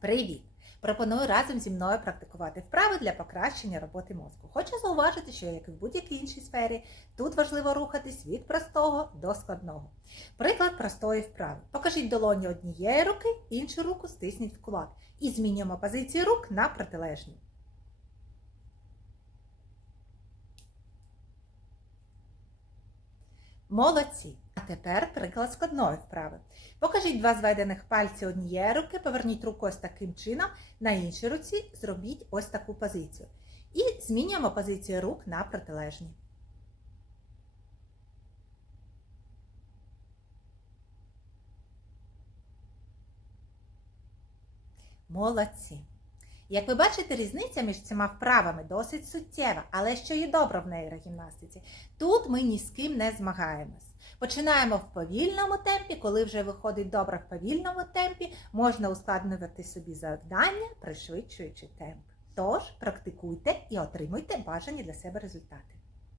Привіт! Пропоную разом зі мною практикувати вправи для покращення роботи мозку. Хочу зауважити, що як і в будь-якій іншій сфері, тут важливо рухатись від простого до складного. Приклад простої вправи. Покажіть долоні однієї руки, іншу руку стисніть в кулак. І змінюємо позиції рук на протилежні. Молодці! Тепер приклад складної вправи. Покажіть два зведених пальці однієї руки, поверніть руку ось таким чином, на іншій руці зробіть ось таку позицію. І змінюємо позицію рук на протилежні. Молодці! Як ви бачите, різниця між цими вправами досить суттєва, але що є добре в нейрогімнастиці, тут ми ні з ким не змагаємось. Починаємо в повільному темпі, коли вже виходить добре в повільному темпі, можна ускладнювати собі завдання, пришвидшуючи темп. Тож практикуйте і отримуйте бажані для себе результати.